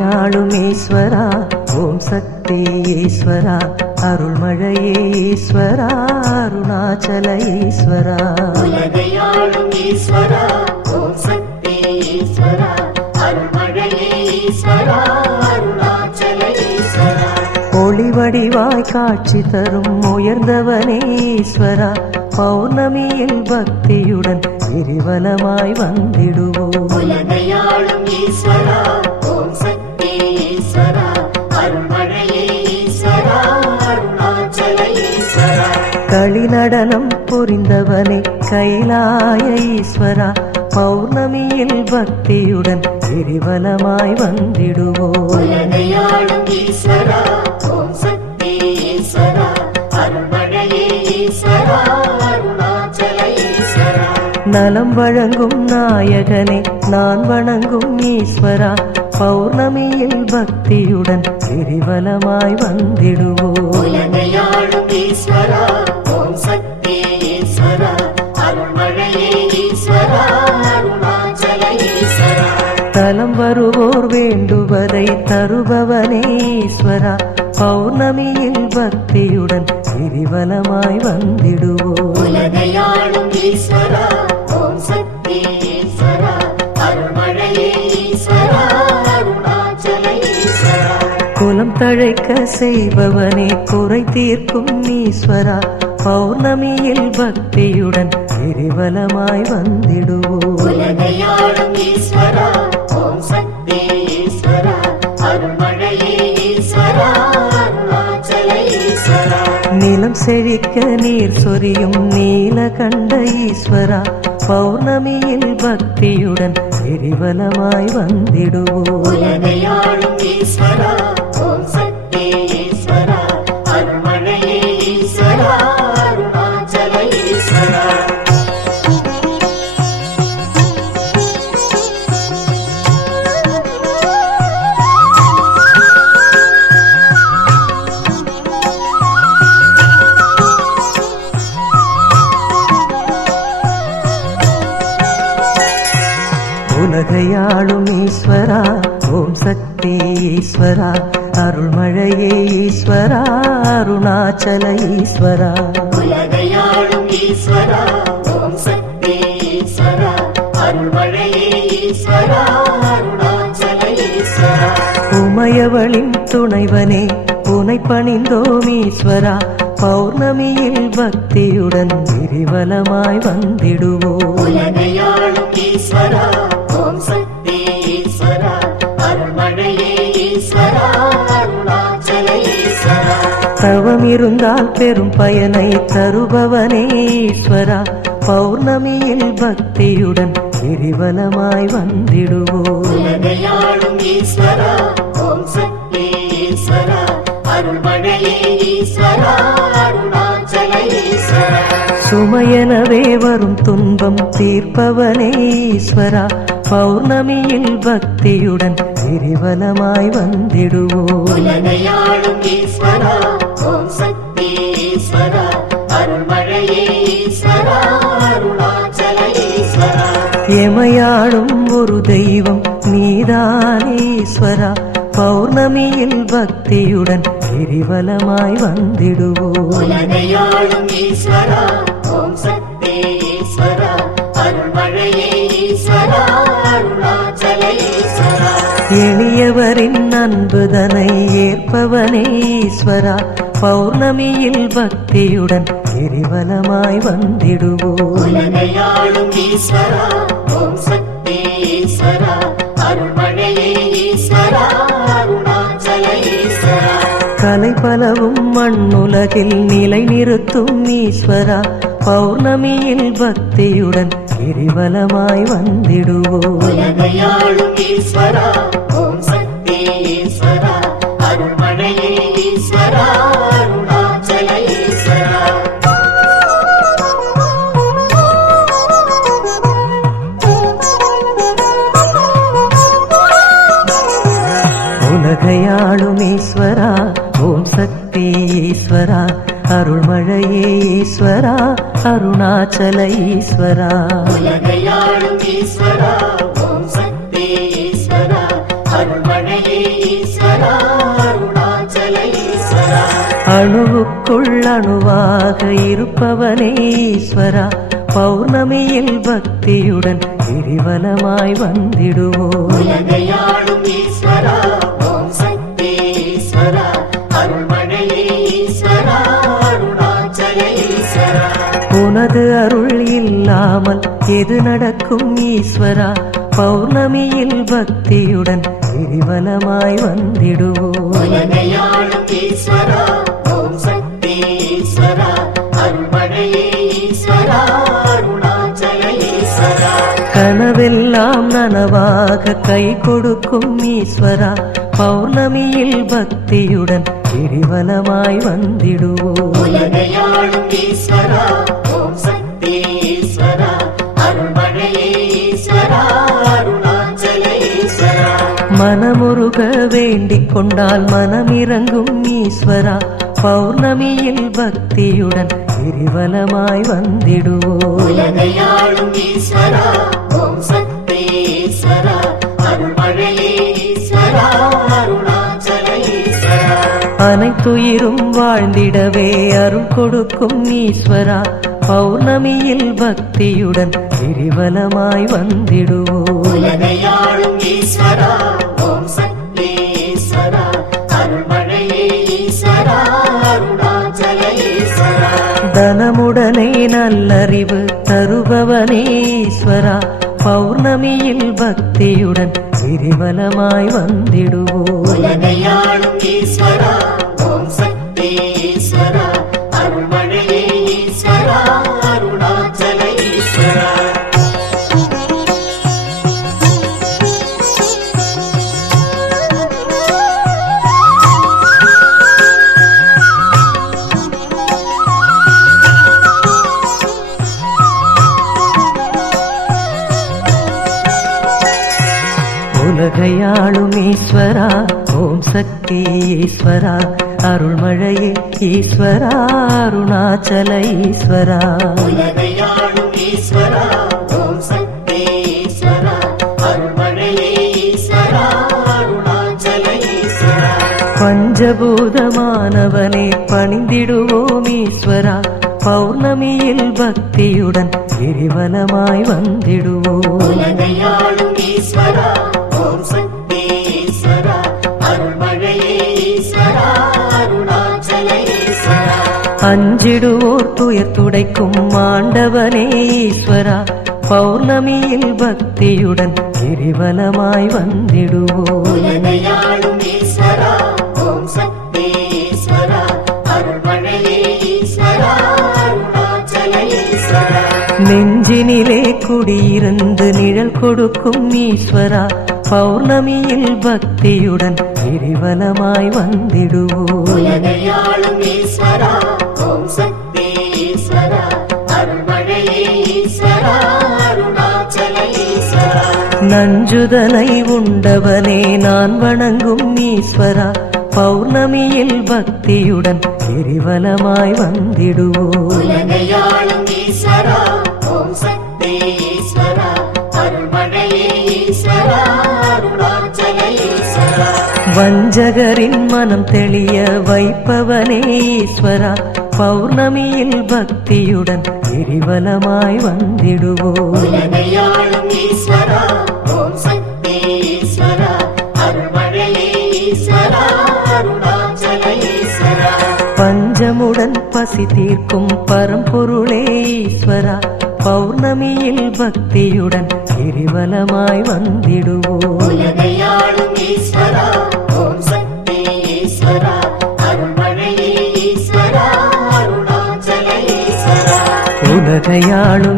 உலகையாளும் ஈஸ்வரா ஓம் சக்தி ஈஸ்வரா அருள்மழையே ஈஸ்வரா அருணாச்சல ஈஸ்வரா உலகையாளும் ஈஸ்வரா ஓம் சக்தி ஈஸ்வரா அருள்மழையே ஈஸ்வரா அருணாச்சல ஈஸ்வரா ஒளி வடிவாய் காட்சி தரும் உயர்ந்தவனே ஈஸ்வரா பௌர்ணமியில் பக்தியுடன் கிரிவலமாய் வந்திடுவோம் உலகையாளும் ஈஸ்வரா ஓம் சக்தி ஈஸ்வரா அருள்மழையே ஈஸ்வரா அருணாச்சல ஈஸ்வரா களி நடனம் புரிந்தவனே கைலாய ஈஸ்வரா பௌர்ணமியில் பக்தியுடன் கிரிவலமாய் வந்திடுவோம் உலகையாளும் ஈஸ்வரா ஓம் சக்தி ஈஸ்வரா அருள்மழையே ஈஸ்வரா அருணாச்சல ஈஸ்வரா நலம் வழங்கும் நாயகனே நான் வணங்கும் ஈஸ்வரா பௌர்ணமியில் பக்தியுடன் கிரிவலமாய் வந்திடுவோம் உலகையாளும் ஈஸ்வரா ஓம் சக்தி ஈஸ்வரா அருள்மழையே ஈஸ்வரா அருணாச்சல ஈஸ்வரா தலம் வருவோர் வேண்டுவதை தருபவனே ஈஸ்வரா பௌர்ணமியில் பக்தியுடன் கிரிவலமாய் வந்திடுவோம் உலகையாளும் ஈஸ்வரா ஓம் சக்தி ஈஸ்வரா அருள்மழையே ஈஸ்வரா அருணாச்சல ஈஸ்வரா குலம் தழைக்க செய்பவனே குறை தீர்க்கும் ஈஸ்வரா பௌர்ணமியில் பக்தியுடன் கிரிவலமாய் வந்திடுவோம் உலகையாளும் ஈஸ்வரா ஓம் சக்தி ஈஸ்வரா அருள்மழையே ஈஸ்வரா அருணாச்சல ஈஸ்வரா நிலம் செழிக்க நீர் சொரியும் நீலகண்ட ஈஸ்வரா பௌர்ணமியில் பக்தியுடன் கிரிவலமாய் வந்திடுவோம் உலகையாளும் ஈஸ்வரா ஓம் சக்தி ஈஸ்வரா அருள்மழையே ஈஸ்வரா அருணாச்சல ஈஸ்வரா உலகையாளும் ஈஸ்வரா ஓம் சக்தி ஈஸ்வரா அருள்மழையே ஈஸ்வரா அருணாச்சல ஈஸ்வரா உலகையாளும் ஈஸ்வரா ஓம் சக்தி ஈஸ்வரா அருள்மழையே ஈஸ்வரா அருணாச்சல ஈஸ்வரா உமையவளின் துணைவனே உனை பணிந்தோம் ஈஸ்வரா பௌர்ணமியில் பக்தியுடன் கிரிவலமாய் வந்திடுவோம் உலகையாளும் ஈஸ்வரா ஓம் சக்தி ஈஸ்வரா அருள்மழையே ஈஸ்வரா அருணாச்சல ஈஸ்வரா தவம் இருந்தால் பெரும் பயனை தருபவனே ஈஸ்வரா பௌர்ணமியில் பக்தியுடன் கிரிவலமாய் வந்திடுவோம் உலகையாளும் ஈஸ்வரா ஓம் சக்தி ஈஸ்வரா அருள்மழையே ஈஸ்வரா அருணாச்சல ஈஸ்வரா சுமையெனவே வரும் துன்பம் தீர்ப்பவனே ஈஸ்வரா பௌர்ணமியில் பக்தியுடன் கிரிவலமாய் வந்திடுவோம் உலகையாளும் ஈஸ்வரா ஓம் சக்தி ஈஸ்வரா அருள்மழையே ஈஸ்வரா அருணாச்சல ஈஸ்வரா எமையாளும் ஒரு தெய்வம் நீதானே ஈஸ்வரா பௌர்ணமியில் பக்தியுடன் கிரிவலமாய் வந்திடுவோம் உலகையாளும் ஈஸ்வரா ஓம் சக்தி ஈஸ்வரா அருள்மழையே ஈஸ்வரா அருணாச்சல ஈஸ்வரா எளியவரின் அன்புதனை ஏற்பவனே ஈஸ்வரா பௌர்ணமியில் பக்தியுடன் கிரிவலமாய் வந்திடுவோம் உலகையாளும் ஈஸ்வரா ஓம் சக்தி ஈஸ்வரா அருள்மழையே ஈஸ்வரா அருணாச்சல ஈஸ்வரா கலை பலவும் மண்ணுலகில் நிலை நிறுத்தும் ஈஸ்வரா பௌர்ணமியில் பக்தியுடன் கிரிவலமாய் வந்திடுவோம் உலகையாளும் ஈஸ்வரா ஓம் சக்தி ஈஸ்வரா அருள்மழையே ஈஸ்வரா அருணாச்சல ஈஸ்வரா உலகையாளும் ஈஸ்வரா ஓம் சக்தி ஈஸ்வரா அருள்மழையே ஈஸ்வரா அருணாச்சல ஈஸ்வரா உலகையாளும் ஈஸ்வரா ஓம் சக்தி ஈஸ்வரா அருள்மழையே ஈஸ்வரா அருணாச்சல ஈஸ்வரா அணுவுக்குள் அணுவாக இருப்பவனே ஈஸ்வரா பௌர்ணமியில் பக்தியுடன் கிரிவலமாய் வந்திடுவோம் உலகையாளும் ஈஸ்வரா ஓம் சக்தி ஈஸ்வரா அருள்மழையே ஈஸ்வரா அருணாச்சல ஈஸ்வரா உனது அருள் இல்லாமல் எது நடக்கும் ஈஸ்வரா பௌர்ணமியில் பக்தியுடன் கிரிவலமாய் வந்திடுவோம் உலகையாளும் ஈஸ்வரா ஓம் சக்தி ஈஸ்வரா அருள்மழையே ஈஸ்வரா அருணாச்சல ஈஸ்வரா கனவெல்லாம் நனவாக கை கொடுக்கும் ஈஸ்வரா பௌர்ணமியில் பக்தியுடன் கிரிவலமாய் வந்திடுவோம் உலகையாளும் ஈஸ்வரா ஓம் சக்தி ஈஸ்வரா அருள்மழையே ஈஸ்வரா அருணாச்சல ஈஸ்வரா மனமுருக வேண்டிக் கொண்டால் மனமிறங்கும் ஈஸ்வரா பௌர்ணமியில் பக்தியுடன் கிரிவலமாய் வந்திடுவோம் உலகையாளும் ஈஸ்வரா ஓம் சக்தி ஈஸ்வரா அருள்மழையே ஈஸ்வரா அருணாச்சல ஈஸ்வரா அனைத்துயிரும் வாழ்ந்திடவே அருள் கொடுக்கும் ஈஸ்வரா பௌர்ணமியில் பக்தியுடன் கிரிவலமாய் வந்திடுவோம் உலகையாளும் ஈஸ்வரா ஓம் சக்தி ஈஸ்வரா அருள்மழையே ஈஸ்வரா அருணாச்சல ஈஸ்வரா தனமுடனே நல்லறிவு தருபவனே ஈஸ்வரா பௌர்ணமியில் பக்தியுடன் கிரிவலமாய் வந்திடுவோம் உலகையாளும் ஈஸ்வரா ஓம் சக்தி ஈஸ்வரா அருள்மழையே ஈஸ்வரா அருணாச்சல ஈஸ்வரா உலகையாளும் ஈஸ்வரா ஓம் சக்தி ஈஸ்வரா அருள்மழையே ஈஸ்வரா அருணாச்சல ஈஸ்வரா உலகையாளும் ஈஸ்வரா ஓம் சக்தி ஈஸ்வரா அருள்மழையே ஈஸ்வரா அருணாச்சல ஈஸ்வரா பஞ்சபூதமானவனே பணிந்திடுவோம் ஈஸ்வரா பௌர்ணமியில் பக்தியுடன் கிரிவலமாய் வந்திடுவோம் உலகையாளும் ஈஸ்வரா ஓம் சக்தி ஈஸ்வரா அருள்மழையே ஈஸ்வரா அருணாச்சல ஈஸ்வரா அஞ்சிடுவோர் துயர் துடைக்கும் ஆண்டவனே ஈஸ்வரா பௌர்ணமியில் பக்தியுடன் கிரிவலமாய் வந்திடுவோம் உலகையாளும் ஈஸ்வரா ஓம் சக்தி ஈஸ்வரா அருள்மழையே ஈஸ்வரா அருணாச்சல ஈஸ்வரா நெஞ்சினிலே குடியிருந்து நிழல் கொடுக்கும் ஈஸ்வரா பௌர்ணமியில் பக்தியுடன் கிரிவலமாய் வந்திடுவோம் உலகையாளும் ஈஸ்வரா ஓம் சக்தி ஈஸ்வரா அருள்மழையே ஈஸ்வரா அருணாச்சல ஈஸ்வரா நஞ்சுதலை உண்டவனே நான் வணங்கும் ஈஸ்வரா பௌர்ணமியில் பக்தியுடன் கிரிவலமாய் வந்திடுவோம் உலகையாளும் ஈஸ்வரா ஓம் சக்தி ஈஸ்வரா அருள்மழையே ஈஸ்வரா அருணாச்சல ஈஸ்வரா வஞ்சகரின் மனம் தெளிய வைப்பவனே ஈஸ்வரா பௌர்ணமியில் பக்தியுடன் கிரிவலமாய் வந்திடுவோம் உலகையாளும் ஈஸ்வரா ஓம் சக்தி ஈஸ்வரா அருள்மழையே ஈஸ்வரா அருணாச்சல ஈஸ்வரா பஞ்சமுடன் பசி தீர்க்கும் பரம்பொருளே ஈஸ்வரா பௌர்ணமியில் பக்தியுடன் கிரிவலமாய் வந்திடுவோம் உலகையாளும் ஈஸ்வரா ஓம் சக்தி ஈஸ்வரா அருள்மழையே ஈஸ்வரா அருணாச்சல ஈஸ்வரா உலகையாளும்